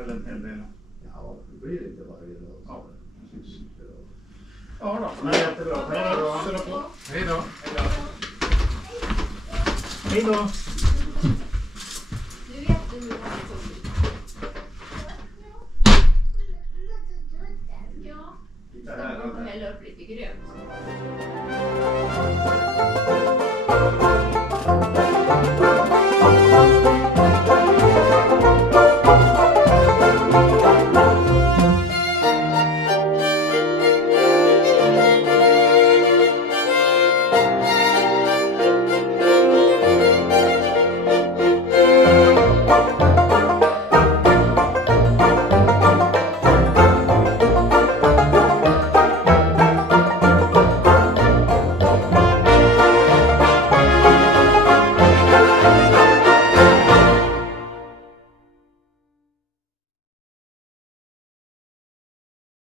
väl en hel del. Ja, det blir lite varje dag. Ja, precis. Ja Ja då, nej, jättebra. Hej då. Hej då. Hej då.